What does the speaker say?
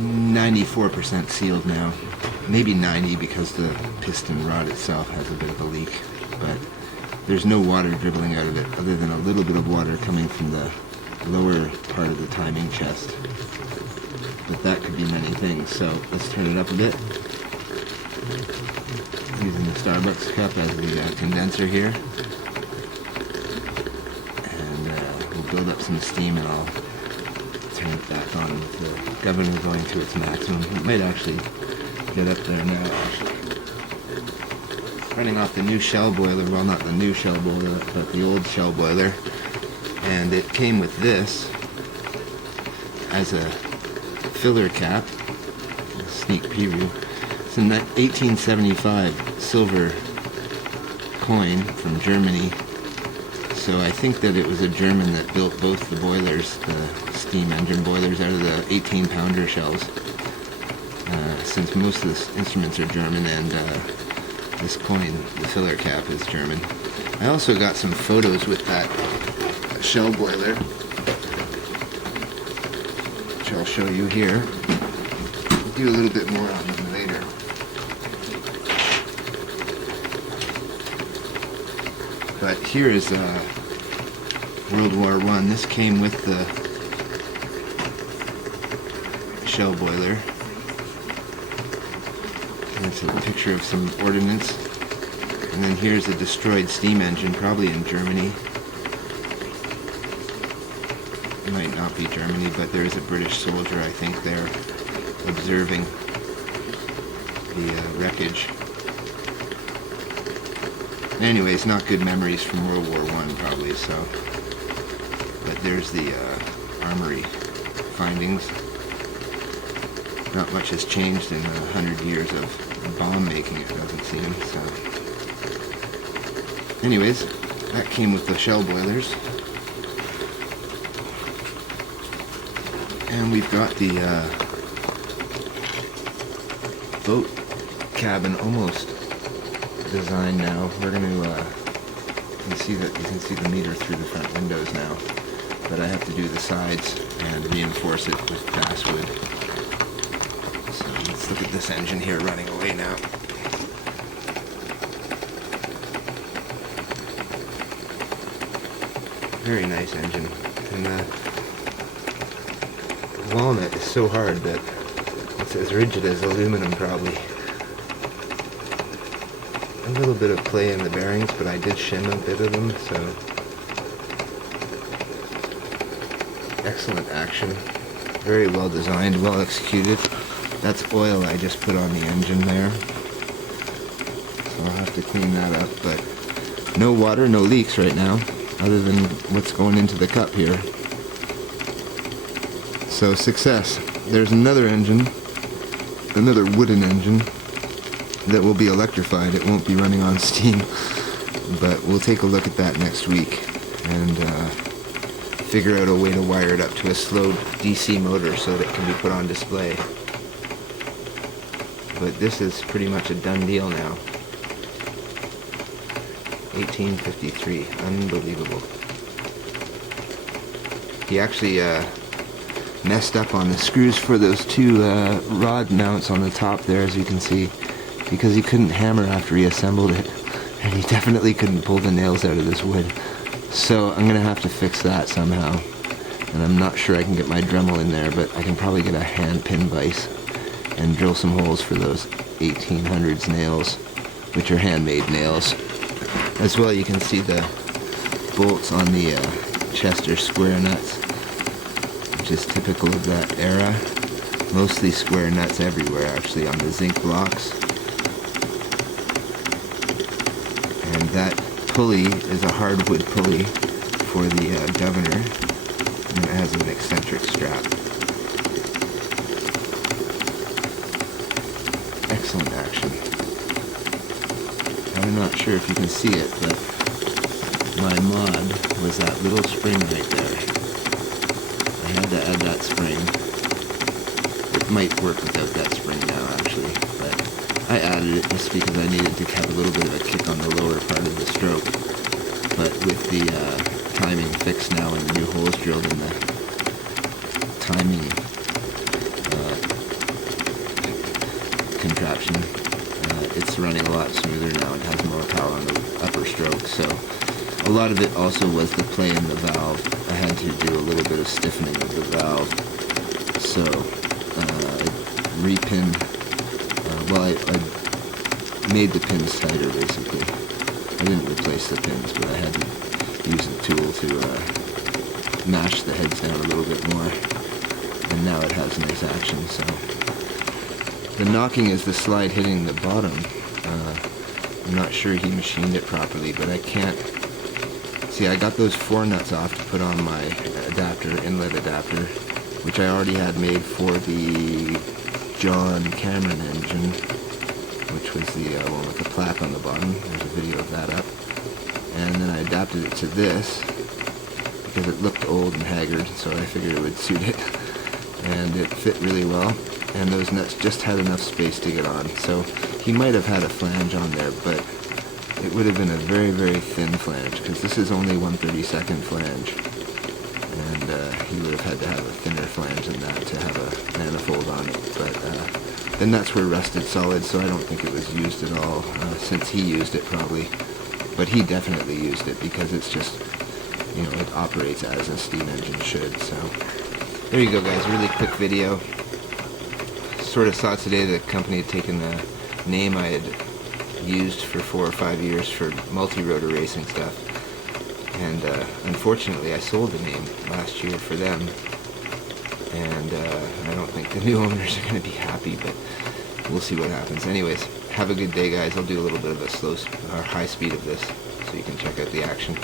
94% sealed now. Maybe 90 because the piston rod itself has a bit of a leak, but there's no water dribbling out of it other than a little bit of water coming from the lower part of the timing chest. But that could be many things, so let's turn it up a bit. Using the Starbucks cup as the condenser here. And we'll build up some steam and I'll turn it back on with the governor going to its maximum. It might actually get up there now, actually. Running off the new shell boiler, well, not the new shell boiler, but the old shell boiler. And it came with this as a filler cap, a sneak preview. It's a 1875 silver coin from Germany. So I think that it was a German that built both the boilers, the steam engine boilers, out of the 18-pounder shells. Since most of the instruments are German and this coin, the filler cap, is German. I also got some photos with that shell boiler, which I'll show you here. I'll do a little bit more on them later. But here is World War I. This came with the shell boiler. And it's a picture of some ordnance. And then here's a destroyed steam engine, probably in Germany. It might not be Germany, but there is a British soldier, I think, there observing the wreckage. Anyways, not good memories from World War I, probably, so. But there's the armory findings. Not much has changed in 100 years of bomb making, it doesn't seem, so. Anyways, that came with the shell boilers. And we've got the boat cabin almost designed now. We're going to, you can see the meter through the front windows now. But I have to do the sides and reinforce it with basswood. So let's look at this engine here running away now. Very nice engine. And the walnut is so hard that it's as rigid as aluminum, probably. A little bit of play in the bearings, but I did shim a bit of them, so. Excellent action. Very well designed, well executed. That's oil I just put on the engine there. So I'll have to clean that up, but no water, no leaks right now, other than what's going into the cup here. So success. There's another engine, another wooden engine, that will be electrified. It won't be running on steam, but we'll take a look at that next week and figure out a way to wire it up to a slow DC motor so that it can be put on display. But this is pretty much a done deal now. 1853, unbelievable. He actually messed up on the screws for those two rod mounts on the top there, as you can see, because he couldn't hammer after he assembled it, and he definitely couldn't pull the nails out of this wood. So I'm gonna have to fix that somehow, and I'm not sure I can get my Dremel in there, but I can probably get a hand pin vise and drill some holes for those 1800s nails, which are handmade nails. As well, you can see the bolts on the Chester square nuts, which is typical of that era. Mostly square nuts everywhere, actually, on the zinc blocks. And that pulley is a hardwood pulley for the governor, and it has an eccentric strap. Excellent action. I'm not sure if you can see it, but my mod was that little spring right there. I had to add that spring. It might work without that spring now, actually, but I added it just because I needed to have a little bit of a kick on the lower part of the stroke. But with the timing fixed now and the new holes drilled in the timing contraption. It's running a lot smoother now. It has more power on the upper stroke, so a lot of it also was the play in the valve. I had to do a little bit of stiffening of the valve, so I repinned, I made the pins tighter basically. I didn't replace the pins, but I had to use a tool to mash the heads down a little bit more, and now it has nice action. So the knocking is the slide hitting the bottom. I'm not sure he machined it properly, but I can't see. I got those 4 nuts off to put on my adapter, inlet adapter, which I already had made for the John Cameron engine, which was the one with the plaque on the bottom. There's a video of that up. And then I adapted it to this because it looked old and haggard, so I figured it would suit it. And it fit really well, and those nuts just had enough space to get on. So he might have had a flange on there, but it would have been a very, very thin flange, because this is only 1/32 flange, and he would have had to have a thinner flange than that to have a manifold on it. But the nuts were rusted solid, so I don't think it was used at all, since he used it probably. But he definitely used it, because it's just, you know, it operates as a steam engine should. So there you go, guys. Really quick video. Sort of saw today the company had taken the name I had used for 4 or 5 years for multi-rotor racing stuff, and unfortunately I sold the name last year for them, and I don't think the new owners are going to be happy, but we'll see what happens. Anyways, have a good day, guys. I'll do a little bit of a slow or high speed of this so you can check out the action.